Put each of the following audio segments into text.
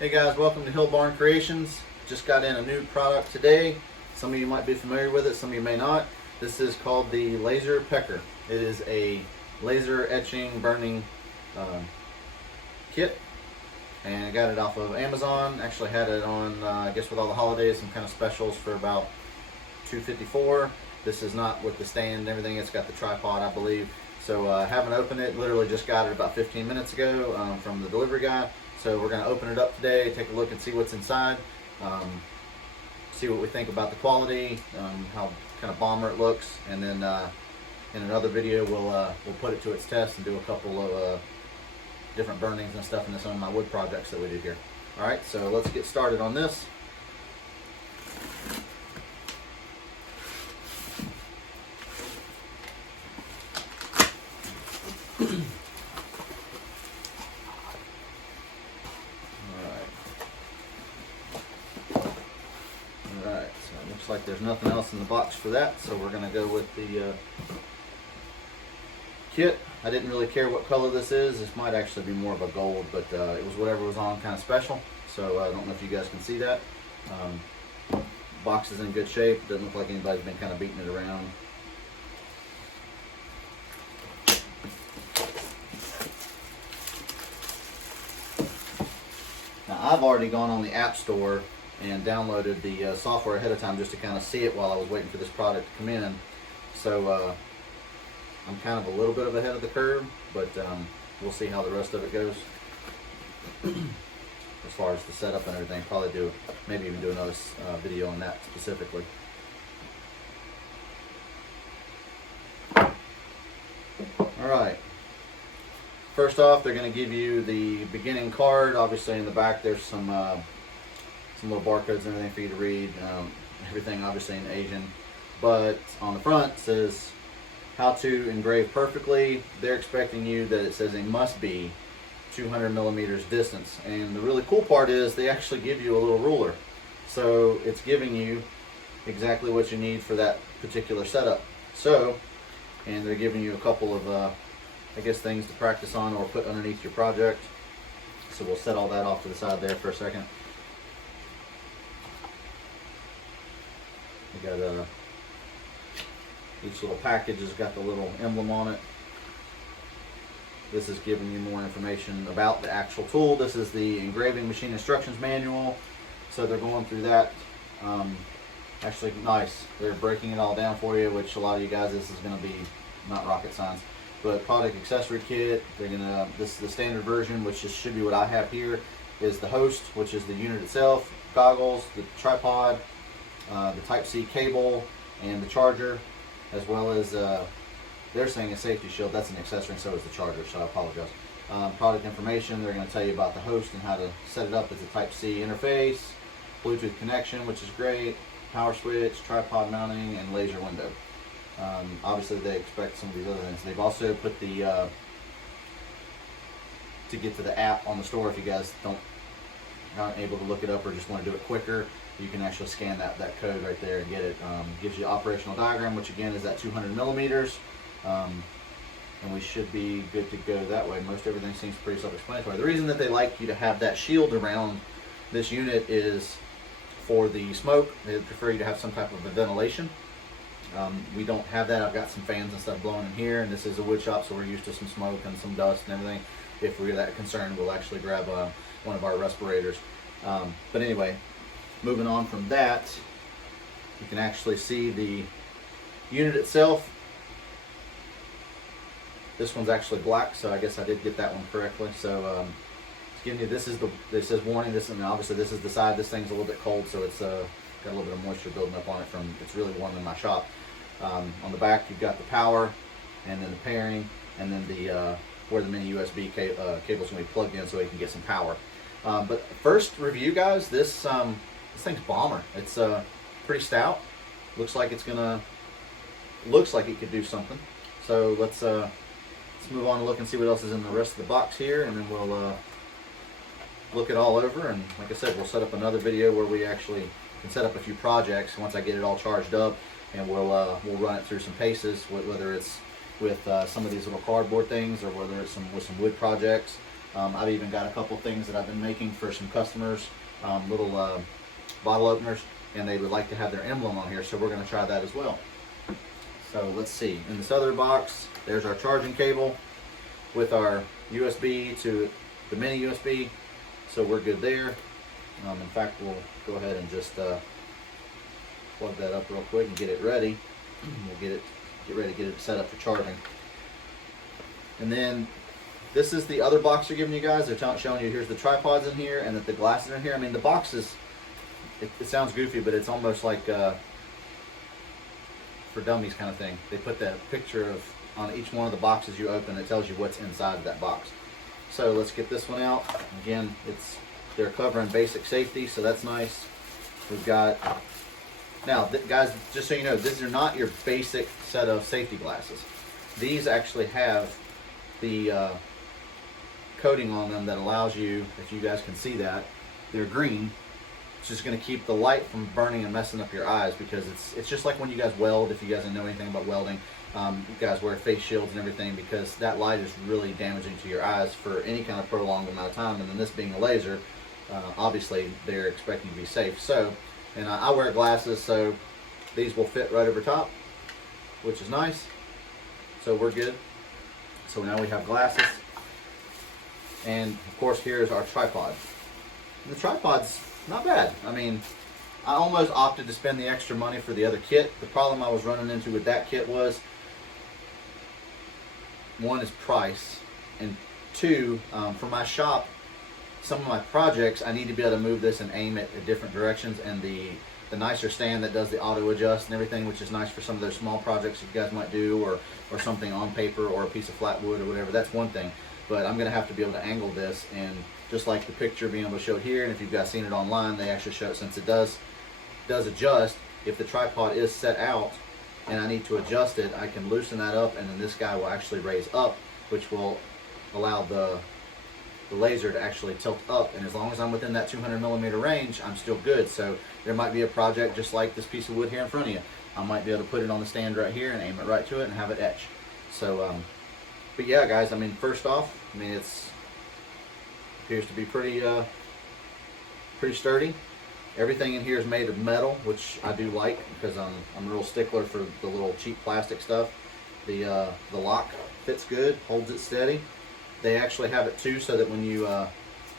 Hey guys, welcome to Hill Barn Creations. Just got in a new product today. Some of you might be familiar with it, some of you may not. This is called the Laser Pecker. It is a laser etching burning kit, and I got it off of Amazon. Actually had it on, I guess with all the holidays, some kind of specials for about $2.54. This is not with the stand and everything. It's got the tripod, I believe. So I haven't opened it. Literally just got it about 15 minutes ago from the delivery guy. So we're going to open it up today, take a look and see what's inside, see what we think about the quality, how kind of bomber it looks, and then in another video we'll put it to its test and do a couple of different burnings and stuff in some of my wood projects that we do here. All right, so let's get started on this. Alright, so it looks like there's nothing else in the box for that, so we're going to go with the kit. I didn't really care what color this is. This might actually be more of a gold, but it was whatever was on, kind of special. So I don't know if you guys can see that. Box is in good shape. It doesn't look like anybody's been kind of beating it around. Now I've already gone on the App Store and downloaded the software ahead of time just to kind of see it while I was waiting for this product to come in. So I'm kind of a little bit ahead of the curve, but we'll see how the rest of it goes. As far as the setup and everything, probably maybe even do another video on that specifically. All right. First off, they're going to give you the beginning card. Obviously, in the back there's some little barcodes and everything for you to read. Everything obviously in Asian, but on the front it says how to engrave perfectly. They're expecting you that it says a must be 200 millimeters distance, and the really cool part is they actually give you a little ruler, so it's giving you exactly what you need for that particular setup. So, and they're giving you a couple of I guess things to practice on or put underneath your project. So we'll set all that off to the side there for a second. We got each little package has got the little emblem on it. This is giving you more information about the actual tool. This is the engraving machine instructions manual. So they're going through that. Actually, nice. They're breaking it all down for you, which a lot of you guys, this is going to be not rocket science. But product accessory kit, this is the standard version, which should be what I have here, is the host, which is the unit itself, goggles, the tripod, the Type-C cable, and the charger, as well as they're saying a safety shield. That's an accessory, and so is the charger, so I apologize. Product information, they're going to tell you about the host and how to set it up as a Type-C interface, Bluetooth connection, which is great, power switch, tripod mounting, and laser window. Obviously they expect some of these other things. They've also put the to get to the app on the store, if you guys aren't able to look it up or just want to do it quicker, you can actually scan that code right there and get it. Gives you operational diagram, which again is at 200 millimeters, and we should be good to go that way. Most everything seems pretty self-explanatory. The reason that they like you to have that shield around this unit is for the smoke. They prefer you to have some type of a ventilation. We don't have that. I've got some fans and stuff blowing in here, and this is a wood shop, so we're used to some smoke and some dust and everything. If we're that concerned, we'll actually grab one of our respirators. But anyway, moving on from that, you can actually see the unit itself. This one's actually black, so I guess I did get that one correctly. So it's giving you, it says warning, and obviously this is the side. This thing's a little bit cold, so it's got a little bit of moisture building up on it it's really warm in my shop. On the back you've got the power, and then the pairing, and then where the mini USB cable's going to be plugged in so you can get some power. But first review, guys, this thing's bomber. It's pretty stout. Looks like it could do something. So let's move on and look and see what else is in the rest of the box here, and then we'll look it all over. And like I said, we'll set up another video where we actually can set up a few projects once I get it all charged up, and we'll run it through some paces, whether it's with some of these little cardboard things or whether it's with some wood projects. I've even got a couple things that I've been making for some customers, little bottle openers, and they would like to have their emblem on here, so we're going to try that as well. So let's see, in this other box, there's our charging cable with our USB to the mini USB, so we're good there. In fact, we'll go ahead and just plug that up real quick and get it ready. We'll get ready to get it set up for charging. And then this is the other box they're giving you guys. They're showing you here's the tripods in here and that the glasses are in here. I mean, the box is, it sounds goofy, but it's almost like for dummies kind of thing. They put that picture of on each one of the boxes you open. It tells you what's inside of that box. So let's get this one out. Again, they're covering basic safety, so that's nice. We've got, now guys, just so you know, these are not your basic set of safety glasses. These actually have the coating on them that allows you, if you guys can see that, they're green. It's just going to keep the light from burning and messing up your eyes, because it's just like when you guys weld. If you guys don't know anything about welding, you guys wear face shields and everything, because that light is really damaging to your eyes for any kind of prolonged amount of time. And then this being a laser, obviously they're expecting to be safe. So, and I wear glasses, so these will fit right over top, which is nice. So we're good. So now we have glasses, and of course here's our tripod. And the tripod's not bad. I mean, I almost opted to spend the extra money for the other kit. The problem I was running into with that kit was, one is price, and two, for my shop, some of my projects, I need to be able to move this and aim it at different directions, and the nicer stand that does the auto adjust and everything, which is nice for some of those small projects you guys might do, or something on paper or a piece of flat wood or whatever. That's one thing, but I'm going to have to be able to angle this, and just like the picture being able to show it here, and if you've guys seen it online, they actually show it, since it does adjust. If the tripod is set out and I need to adjust it, I can loosen that up, and then this guy will actually raise up, which will allow the laser to actually tilt up, and as long as I'm within that 200 millimeter range, I'm still good. So there might be a project just like this piece of wood here in front of you. I might be able to put it on the stand right here and aim it right to it and have it etch. So, but yeah, guys, I mean, first off, I mean, it appears to be pretty sturdy. Everything in here is made of metal, which I do like, because I'm a real stickler for the little cheap plastic stuff. The lock fits good, holds it steady. They actually have it too, so that when you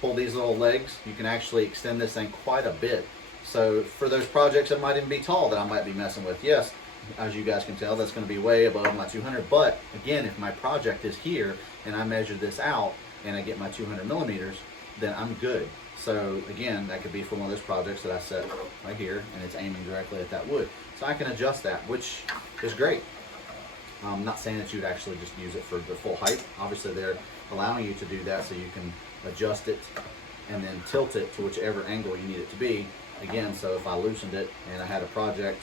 pull these little legs, you can actually extend this thing quite a bit. So for those projects that might even be tall that I might be messing with, yes, as you guys can tell, that's going to be way above my 200. But again, if my project is here and I measure this out and I get my 200 millimeters, then I'm good. So again, that could be for one of those projects that I set right here, and it's aiming directly at that wood. So I can adjust that, which is great. I'm not saying that you'd actually just use it for the full height. Obviously, they're allowing you to do that, so you can adjust it and then tilt it to whichever angle you need it to be. Again, so if I loosened it and I had a project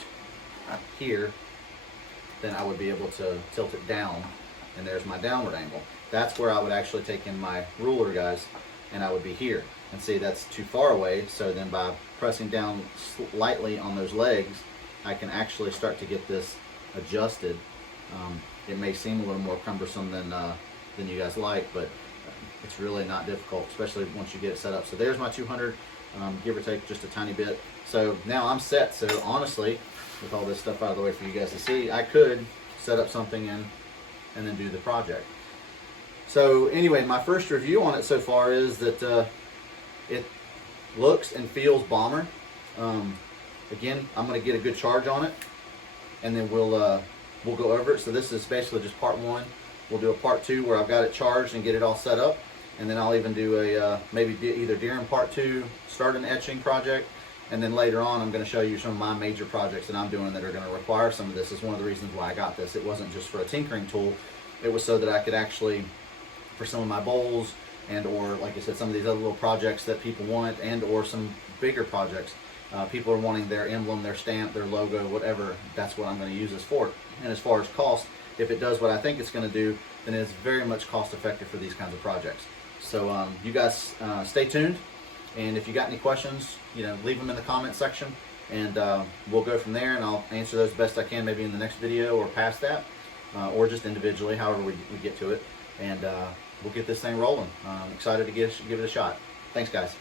here, then I would be able to tilt it down, and there's my downward angle. That's where I would actually take in my ruler, guys, and I would be here. And see, that's too far away, so then by pressing down lightly on those legs, I can actually start to get this adjusted. It may seem a little more cumbersome than you guys like, but it's really not difficult, especially once you get it set up. So there's my 200, give or take just a tiny bit. So now I'm set. So honestly, with all this stuff out of the way for you guys to see, I could set up something and then do the project. So anyway, my first review on it so far is that it looks and feels bomber. Again, I'm going to get a good charge on it, and then we'll go over it. So this is basically just part one. We'll do a part two where I've got it charged and get it all set up, and then I'll even do a either during part two, start an etching project, and then later on I'm going to show you some of my major projects that I'm doing that are going to require some of this. It's one of the reasons why I got this. It wasn't just for a tinkering tool. It was so that I could actually, for some of my bowls, and or like I said, some of these other little projects that people want, and or some bigger projects. People are wanting their emblem, their stamp, their logo, whatever. That's what I'm going to use this for. And as far as cost, if it does what I think it's going to do, then it's very much cost effective for these kinds of projects. So you guys stay tuned, and if you got any questions, leave them in the comment section, and we'll go from there, and I'll answer those best I can, maybe in the next video or past that, or just individually, however we get to it. And we'll get this thing rolling. I'm excited to give it a shot. Thanks, guys.